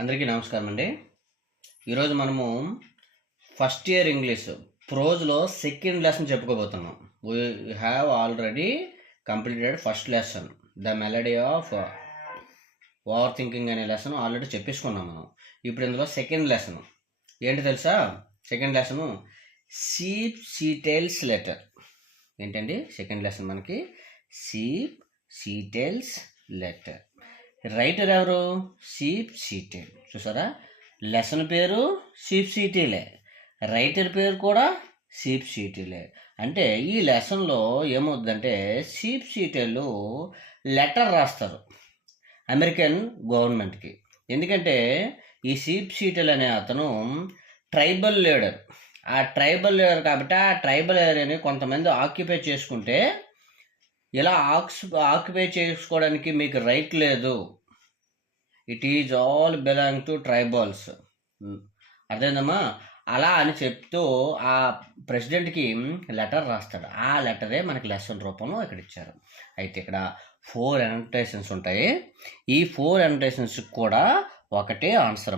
అందరికీ నమస్కారం అండి. ఈరోజు మనము ఫస్ట్ ఇయర్ ఇంగ్లీష్ ప్రోజ్లో second lesson చెప్పుకోబోతున్నాం. We have already completed first lesson the melody of overthinking అనే లెసన్ ఆల్రెడీ చెప్పేసుకున్నాం మనం. ఇప్పుడు ఇందులో సెకండ్ లెసన్ ఏంటి తెలుసా? Second lesson chief Seattle's letter ఏంటండి? సెకండ్ లెసన్ మనకి సీప్ సీటెల్స్ లెటర్ రైటర్ ఎవరు? సీప్ సీటెల్. చూసారా? లెసన్ పేరు సీప్ సీటీలే. రైటర్ పేరు కూడా సీప్ సీటీలే. అంటే ఈ లెసన్లో ఏమవుతుందంటే సీప్ సీటెళ్ళు లెటర్ రాస్తారు అమెరికన్ గవర్నమెంట్కి. ఎందుకంటే ఈ సీప్ సీటెల్ అనే అతను ట్రైబల్ లీడర్. ఆ ట్రైబల్ లీడర్ కాబట్టి ఆ ట్రైబల్ ఏరియాని కొంతమంది ఆక్యుపై చేసుకుంటే ఇలా ఆక్స్ ఆక్యుపై చేసుకోవడానికి మీకు రైట్ లేదు. It is all belong to tribals. అర్థమైందమ్మా? అలా అని చెప్తూ ఆ ప్రెసిడెంట్కి లెటర్ రాస్తాడు. ఆ లెటరే మనకి లెసన్ రూపంలో ఇక్కడ ఇచ్చారు అయితే ఇక్కడ ఫోర్ అనోటేషన్స్ ఉంటాయి. ఈ ఫోర్ అనోటేషన్స్ కూడా ఒకటే ఆన్సర్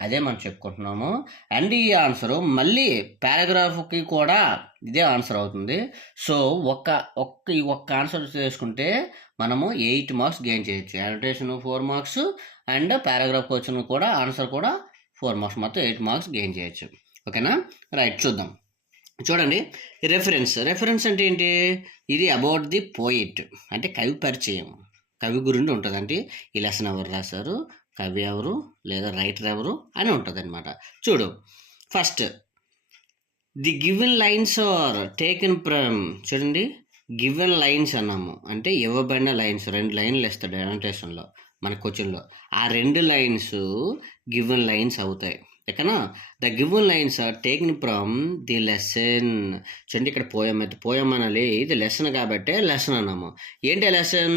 అదే మనం చెప్పుకుంటున్నాము. అండ్ ఈ ఆన్సరు మళ్ళీ పారాగ్రాఫ్కి కూడా ఇదే ఆన్సర్ అవుతుంది. సో ఒక్క ఒక్క ఈ ఒక్క ఆన్సర్ చేసుకుంటే మనము ఎయిట్ మార్క్స్ గెయిన్ చేయొచ్చు. Annotation four marks and paragraph question కూడా ఆన్సర్ కూడా ఫోర్ మార్క్స్ మొత్తం ఎయిట్ మార్క్స్ గెయిన్ చేయొచ్చు. ఓకేనా రైట్ చూద్దాం. చూడండి. రెఫరెన్స్ రెఫరెన్స్ అంటే ఏంటి? ఇది అబౌట్ ది పోయిట్ అంటే కవి పరిచయం. కవి గురించి ఉంటుంది అంటే ఈ లెసన్ ఎవరు రాశారు? కవి ఎవరు లేదా రైటర్ ఎవరు అని ఉంటుంది అనమాట చూడు first the given lines are taken from చూడండి గివెన్ లైన్స్ అన్నాము. అంటే ఇవ్వబడిన లైన్స్ రెండు లైన్లు ఇస్తాడు అనోటేషన్లో మన క్వశ్చన్లో. ఆ రెండు లైన్స్ గివెన్ లైన్స్ అవుతాయి. ఓకేనా the given lines are taken from the lesson చూడండి ఇక్కడ పోయం అయితే పోయం అనాలి. ఇది లెసన్ కాబట్టి లెసన్ అన్నాము. ఏంటి lesson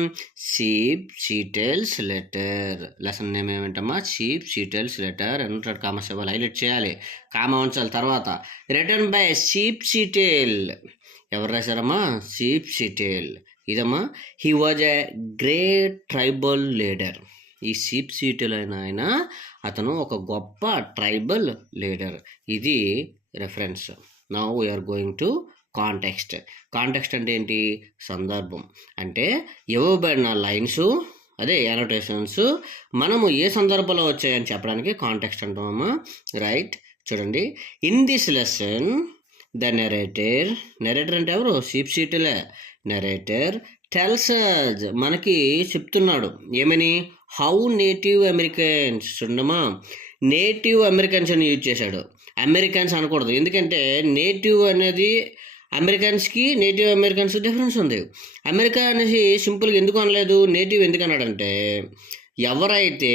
chief Seattle's letter lesson name ఏమిటమ్మా? షీప్ షీటెల్స్ లెటర్ అంటాడు కామర్స్ ఇవ్వాలి హైలైట్ చేయాలి. కామ ఉంచాలి తర్వాత. రిటర్న్ బై షీప్ షీటెల్ ఎవరు రాశారమ్మా? షీప్ షీటెల్ ఇదమ్మా? He was a great tribal leader ఈ షీప్ సీటెల్ అయిన ఆయన అతను ఒక గొప్ప ట్రైబల్ లీడర్. ఇది రెఫరెన్స్ నా we're going to context context అంటే ఏంటి? సందర్భం. అంటే ఇవ్వబడిన లైన్స్ అదే ఎనోటేషన్స్ మనము ఏ సందర్భంలో వచ్చాయని చెప్పడానికి కాంటెక్స్ట్ అంటామమ్మా రైట్ చూడండి. In this lesson the narrator narrator అంటే ఎవరు? సీప్ సీటులే నెరేటర్ టెల్స్ మనకి చెప్తున్నాడు. ఏమని? హౌ నేటివ్ అమెరికన్స్ చూడమ్మా నేటివ్ అమెరికన్స్ అని యూజ్ చేశాడు. అమెరికన్స్ అనకూడదు. ఎందుకంటే నేటివ్ అనేది అమెరికన్స్కి నేటివ్ అమెరికన్స్ డిఫరెన్స్ ఉంది. అమెరికా అనేసి సింపుల్గా ఎందుకు అనలేదు? నేటివ్ ఎందుకు అన్నాడంటే ఎవరైతే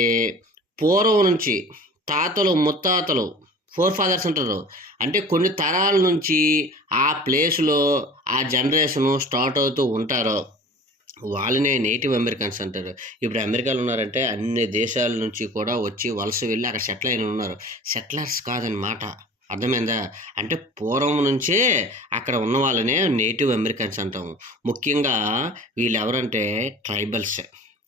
పూర్వం నుంచి తాతలు ముత్తాతలు ఫోర్ ఫాదర్స్ అంటారు అంటే కొన్ని తరాల నుంచి ఆ ప్లేస్లో ఆ జనరేషను స్టార్ట్ అవుతూ ఉంటారో వాళ్ళనే నేటివ్ అమెరికన్స్ అంటారు. ఇప్పుడు అమెరికాలో ఉన్నారంటే అన్ని దేశాల నుంచి కూడా వచ్చి వలస వెళ్ళి అక్కడ సెటిల్ అయిన ఉన్నారు. సెటిలర్స్ కాదనమాట అర్థమైందా? అంటే పూర్వం నుంచే అక్కడ ఉన్న వాళ్ళనే నేటివ్ అమెరికన్స్ అంటాము. ముఖ్యంగా వీళ్ళు ఎవరంటే ట్రైబల్స్.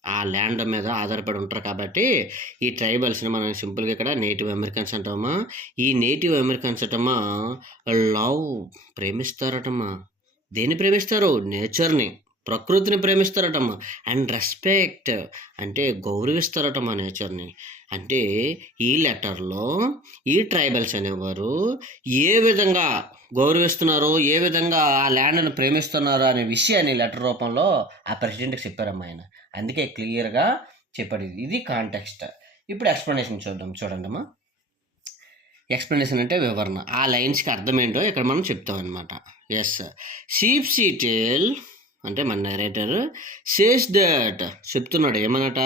ఆ ల్యాండ్ మీద ఆధారపడి ఉంటారు కాబట్టి ఈ ట్రైబల్స్ని మనం సింపుల్గా ఇక్కడ నేటివ్ అమెరికన్స్ అంటామా? ఈ నేటివ్ అమెరికన్స్ అంటమ్మా లవ్ ప్రేమిస్తారటమ్మా దేన్ని ప్రేమిస్తారు? నేచర్ని. ప్రకృతిని ప్రేమిస్తారటమ్మ. అండ్ రెస్పెక్ట్ అంటే గౌరవిస్తారటమ్మ నేచర్ని. అంటే ఈ లెటర్లో ఈ ట్రైబల్స్ అనేవారు ఏ విధంగా గౌరవిస్తున్నారు ఏ విధంగా ఆ ల్యాండ్ను ప్రేమిస్తున్నారు అనే విషయాన్ని లెటర్ రూపంలో ఆ ప్రెసిడెంట్కి చెప్పారమ్మ ఆయన. అందుకే క్లియర్గా చెప్పాడు ఇది. కాంటెక్స్ట్. ఇప్పుడు ఎక్స్ప్లెనేషన్ చూద్దాం. చూడండి అమ్మా ఎక్స్ప్లెనేషన్ అంటే వివరణ. ఆ లైన్స్కి అర్థం ఏంటో ఇక్కడ మనం చెప్తాం అనమాట ఎస్. సీప్ సీటెల్ అంటే మన నరేటర్ సేస్ దట్ చెప్తున్నాడు ఏమన్నట?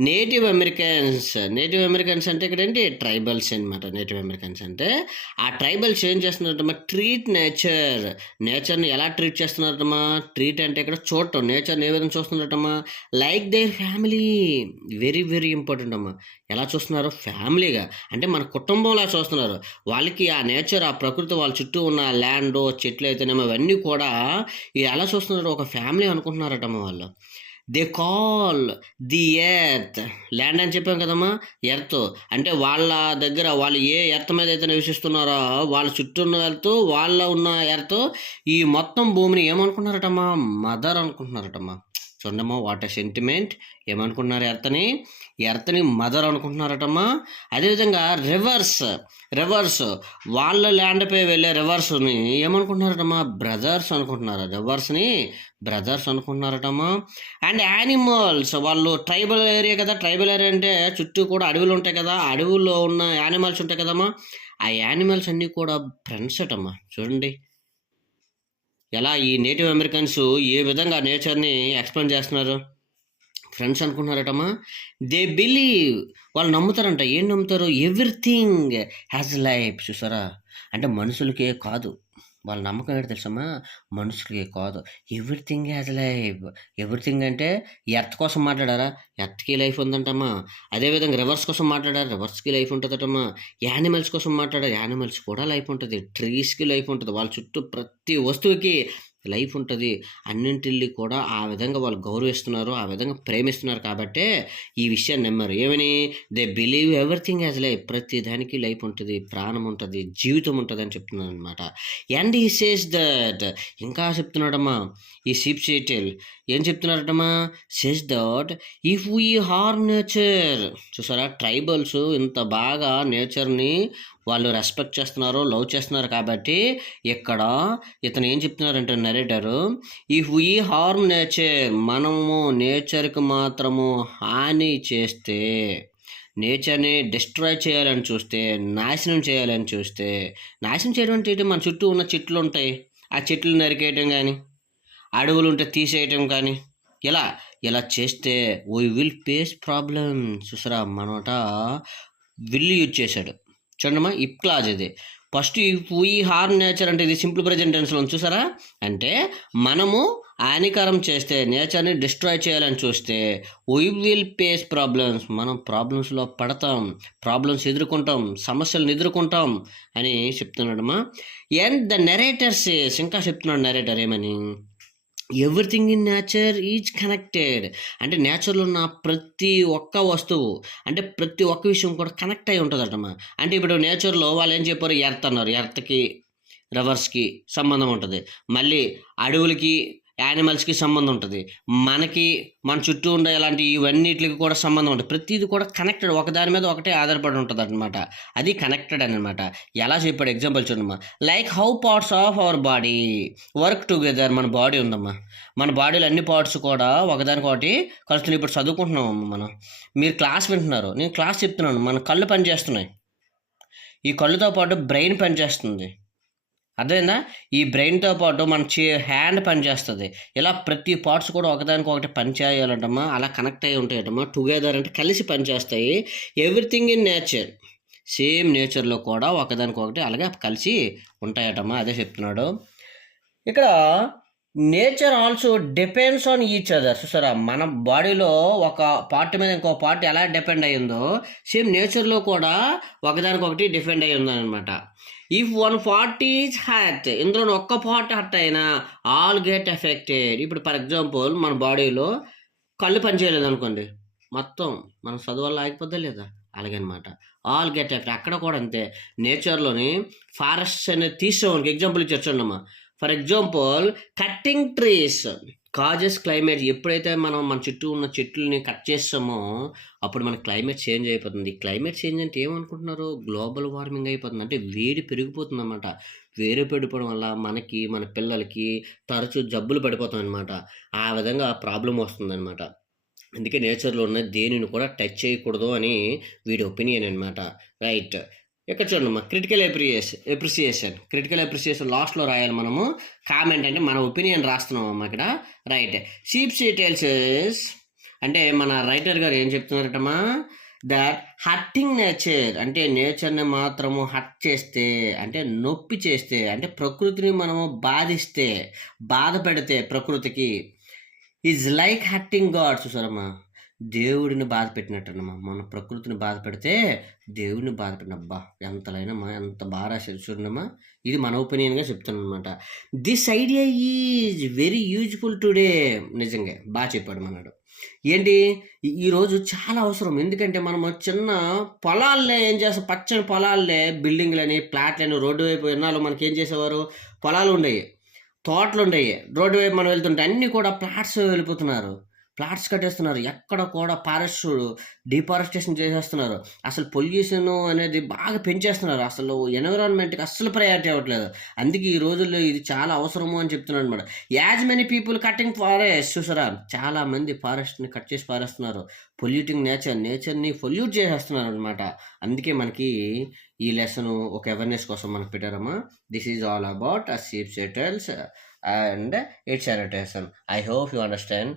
నేటివ్ అమెరికన్స్ నేటివ్ అమెరికన్స్ అంటే ఇక్కడ ఏంటి ట్రైబల్స్ అనమాట నేటివ్ అమెరికన్స్ అంటే. ఆ ట్రైబల్స్ ఏం చేస్తున్నారమ్మా ట్రీట్ నేచర్ నేచర్ని ఎలా ట్రీట్ చేస్తున్నారటమ్మా? ట్రీట్ అంటే ఇక్కడ చూడటం. నేచర్ని ఏ విధంగా చూస్తున్నారటమ్మా? Like their family very very important అమ్మా. ఎలా చూస్తున్నారు? ఫ్యామిలీగా అంటే మన కుటుంబంలా చూస్తున్నారు. వాళ్ళకి ఆ నేచర్ ఆ ప్రకృతి వాళ్ళ చుట్టూ ఉన్న ల్యాండ్ చెట్లు అయితేనేమో అవన్నీ కూడా ఎలా చూస్తున్నారు? ఒక ఫ్యామిలీ అనుకుంటున్నారటమ్మ వాళ్ళు. They call the earth. Land అని చెప్పాం కదమ్మా? ఎర్త్. అంటే వాళ్ళ దగ్గర వాళ్ళు ఏ ఎర్త్ మీద అయితే నివసిస్తున్నారో వాళ్ళ చుట్టూ ఉన్న ఎర్త్ వాళ్ళ ఉన్న ఎర్త్ ఈ మొత్తం భూమిని ఏమనుకుంటున్నారటమ్మా? మదర్ అనుకుంటున్నారటమ్మా. చూడమ్మా వాట్ సెంటిమెంట్. ఏమనుకుంటున్నారు ఎర్తని? ఎర్త్ని మదర్ అనుకుంటున్నారటమ్మా. అదేవిధంగా రివర్స్ రివర్స్ వాళ్ళ ల్యాండ్పై వెళ్ళే రివర్స్ని ఏమనుకుంటున్నారటమ్మా? బ్రదర్స్ అనుకుంటున్నారు? రివర్స్ని బ్రదర్స్ అనుకుంటున్నారటమ్మా. అండ్ యానిమల్స్ వాళ్ళు ట్రైబల్ ఏరియా కదా ట్రైబల్ ఏరియా అంటే చుట్టూ కూడా అడవులు ఉంటాయి కదా అడవుల్లో ఉన్న యానిమల్స్ ఉంటాయి కదమ్మా. ఆ యానిమల్స్ అన్నీ కూడా ఫ్రెండ్స్ అటమ్మా. చూడండి. ఎలా ఈ నేటివ్ అమెరికన్స్ ఏ విధంగా నేచర్ని ఎక్స్ప్లెయిన్ చేస్తున్నారు? ఫ్రెండ్స్ అనుకుంటున్నారటమ్మా. దే బిలీవ్ వాళ్ళు నమ్ముతారంట. ఏం నమ్ముతారు? ఎవ్రీథింగ్ హ్యాస్ లైఫ్ చూసారా? అంటే మనుషులకే కాదు. వాళ్ళ నమ్మకం ఏంటి తెలుసమ్మా? మనుషులకే కాదు. ఎవ్రీథింగ్ హ్యాస్ లైఫ్ ఎవ్రీథింగ్ అంటే ఎర్త్ కోసం మాట్లాడారా? ఎర్త్కి లైఫ్ ఉందంటమ్మా. అదేవిధంగా రివర్స్ కోసం మాట్లాడారు? రివర్స్కి లైఫ్ ఉంటుందటమ్మా. యానిమల్స్ కోసం మాట్లాడారు? యానిమల్స్ కూడా లైఫ్ ఉంటుంది. ట్రీస్కి లైఫ్ ఉంటుంది. వాళ్ళ చుట్టూ ప్రతి వస్తువుకి లైఫ్ ఉంటుంది. అన్నింటిల్ని కూడా ఆ విధంగా వాళ్ళు గౌరవిస్తున్నారు ఆ విధంగా ప్రేమిస్తున్నారు కాబట్టే ఈ విషయాన్ని నమ్మారు. ఏమని? They believe everything as life ప్రతి దానికి లైఫ్ ఉంటుంది ప్రాణం ఉంటుంది జీవితం ఉంటుంది అని చెప్తున్నాను అనమాట అండ్ ఈ సేస్ దట్ ఇంకా చెప్తున్నాడమ్మా ఈ సీప్ సీటెల్ ఏం చెప్తున్నారటమ్మా? Says that if we harm nature చూసారా? ట్రైబల్స్ ఇంత బాగా నేచర్ని వాళ్ళు రెస్పెక్ట్ చేస్తున్నారు లవ్ చేస్తున్నారు కాబట్టి ఇక్కడ ఇతను ఏం చెప్తున్నారంటే narrator if we harm nature మనము నేచర్కి మాత్రము హాని చేస్తే నేచర్ని డిస్ట్రాయ్ చేయాలని చూస్తే నాశనం చేయాలని చూస్తే నాశనం చేయడం అంటే మన చుట్టూ ఉన్న చెట్లు ఉంటాయి. ఆ చెట్లు నరికేయటం కానీ అడవులు ఉంటే తీసేయటం కానీ ఇలా ఇలా చేస్తే వీ విల్ ఫేస్ ప్రాబ్లమ్ చూసారా? మనట విల్ యూజ్ చేశాడు. చూడమ్మా ఇప్ క్లాజ్ ఇది. ఫస్ట్ ఈ హార్మ్ నేచర్ అంటే ఇది సింపుల్ ప్రజెంట్ టెన్స్లో చూసారా? అంటే మనము హానికరం చేస్తే నేచర్ని డిస్ట్రాయ్ చేయాలని చూస్తే వీ విల్ ఫేస్ ప్రాబ్లమ్స్ మనం ప్రాబ్లమ్స్లో పడతాం ప్రాబ్లమ్స్ ఎదుర్కొంటాం సమస్యలను ఎదుర్కొంటాం అని చెప్తున్నాడమ్మా. అండ్ ద నెరేటర్స్ ఇంకా చెప్తున్నాడు నెరేటర్ ఏమని? Everything in nature is connected అంటే నేచర్లో ఉన్న ప్రతి ఒక్క వస్తువు అంటే ప్రతి ఒక్క విషయం కూడా కనెక్ట్ అయి ఉంటుందటమ్మా అంటే ఇప్పుడు నేచర్లో వాళ్ళు ఏం చెప్పారు? ఎర్త్ అన్నారు. ఎర్త్కి రివర్స్కి సంబంధం ఉంటుంది. మళ్ళీ అడవులకి యానిమల్స్కి సంబంధం ఉంటుంది. మనకి మన చుట్టూ ఉండే ఇలాంటి ఇవన్నిటికి కూడా సంబంధం ఉంటుంది. ప్రతిది కూడా కనెక్టెడ్ ఒకదాని మీద ఒకటే ఆధారపడి ఉంటుంది అనమాట అది కనెక్టెడ్ అనమాట ఎలా చెప్పాడు ఎగ్జాంపుల్ చూడమ్మా. Like how parts of our body work together మన బాడీ ఉందమ్మా. మన బాడీలో అన్ని పార్ట్స్ కూడా ఒకదానికొకటి కలుస్తున్నాయి. ఇప్పుడు చదువుకుంటున్నామమ్మా మనం. మీరు క్లాస్ వింటున్నారు. నేను క్లాస్ చెప్తున్నాను. మన కళ్ళు పనిచేస్తున్నాయి. ఈ కళ్ళుతో పాటు బ్రెయిన్ పనిచేస్తుంది. అర్థమైందా? ఈ బ్రెయిన్తో పాటు మన చే హ్యాండ్ పనిచేస్తుంది. ఇలా ప్రతి పార్ట్స్ కూడా ఒకదానికి ఒకటి పని అలా కనెక్ట్ అయ్యి ఉంటాయటమ్మా టుగెదర్ అంటే కలిసి పనిచేస్తాయి. Everything in nature. సేమ్ నేచర్లో కూడా ఒకదానికొకటి అలాగే కలిసి ఉంటాయటమ్మా అదే చెప్తున్నాడు. ఇక్కడ nature also depends on each other. చూసారా? మన బాడీలో ఒక పార్ట్ మీద ఇంకో పార్ట్ ఎలా డిపెండ్ అయ్యిందో సేమ్ నేచర్లో కూడా ఒకదానికొకటి డిపెండ్ అయ్యి ఉందనమాట if one part is hurt ఇందులో ఒక్క పార్ట్ హట్ అయినా ఆల్ గెట్ ఎఫెక్టెడ్ ఇప్పుడు ఫర్ ఎగ్జాంపుల్ మన బాడీలో కళ్ళు పనిచేయలేదు అనుకోండి మొత్తం మన చదువుల్లో ఆగిపోద్దా లేదా? అలాగనమాట. ఆల్ గెట్ ఎఫెక్ట్ అక్కడ కూడా అంతే. నేచర్లోని ఫారెస్ట్ అనేది తీసుకోవడానికి ఎగ్జాంపుల్ ఇచ్చి చూడమ్మా for example cutting trees causes climate ఎప్పుడైతే మనం మన చుట్టూ ఉన్న చెట్లని కట్ చేస్తామో అప్పుడు మన క్లైమేట్ చేంజ్ అయిపోతుంది. క్లైమేట్ చేంజ్ అంటే ఏమనుకుంటున్నారు? గ్లోబల్ వార్మింగ్ అయిపోతుంది. అంటే వేడి పెరిగిపోతుంది అనమాట వేడి పడిపోవడం వల్ల మనకి మన పిల్లలకి తరచూ జబ్బులు పడిపోతాం అనమాట ఆ విధంగా ప్రాబ్లం వస్తుందన్నమాట. అందుకే నేచర్లో ఉన్న దేనిని కూడా టచ్ చేయకూడదు అని వీడి ఒపీనియన్ అనమాట రైట్. ఇక్కడ చూడమ్మా critical appreciation appreciation critical appreciation లాస్ట్లో రాయాలి మనము. కామెంట్ అంటే మన ఒపీనియన్ రాస్తున్నామమ్మా ఇక్కడ. రైట్ షీప్ డీటెయిల్స్ అంటే మన రైటర్ గారు ఏం చెప్తున్నారటమ్మా? దట్ హర్టింగ్ నేచర్ అంటే నేచర్ని మాత్రము హర్ట్ చేస్తే అంటే నొప్పి చేస్తే అంటే ప్రకృతిని మనము బాధిస్తే బాధ పెడితే ప్రకృతికి ఈజ్ లైక్ హర్టింగ్ గాడ్ చూసారమ్మా? దేవుడిని బాధ పెట్టినట్టనమ్మా మన ప్రకృతిని బాధ పెడితే దేవుడిని బాధ పెట్టినబ్బా ఎంతలైనా ఎంత బాగా రాశారు చూడమ్మా ఇది మన ఒపీనియన్గా చెప్తాను అనమాట this idea is very useful today. నిజంగా బాగా చెప్పాడు మనడు. ఏంటి? ఈరోజు చాలా అవసరం. ఎందుకంటే మనం చిన్న పొలాల్లో ఏం చేస్తాం? పచ్చని పొలాల్లే బిల్డింగ్లని ప్లాట్లని రోడ్డు వైపు ఎన్నాళ్ళు మనకి ఏం చేసేవారు? పొలాలు ఉండేవి తోటలు ఉండేవి రోడ్డు వైపు మనం వెళ్తుంటే అన్నీ కూడా ప్లాట్స్ వెళ్ళిపోతున్నారు. ప్లాట్స్ కట్టేస్తున్నారు. ఎక్కడ కూడా ఫారెస్ట్ డిఫారెస్టేషన్ చేసేస్తున్నారు. అసలు పొల్యూషన్ అనేది బాగా పెంచేస్తున్నారు. అసలు ఎన్విరాన్మెంట్కి అస్సలు ప్రయారిటీ అవ్వట్లేదు. అందుకే ఈ రోజుల్లో ఇది చాలా అవసరము అని చెప్తున్నాను అనమాట as many people cutting forest చూసారా? చాలా మంది ఫారెస్ట్ని కట్ చేసి పారేస్తున్నారు. పొల్యూటింగ్ నేచర్ నేచర్ని పొల్యూట్ చేసేస్తున్నారు అనమాట అందుకే మనకి ఈ లెసన్ ఒక అవేర్నెస్ కోసం మనకు పెట్టారమ్మా. This is all about a chief Seattle's and its oration I hope you understand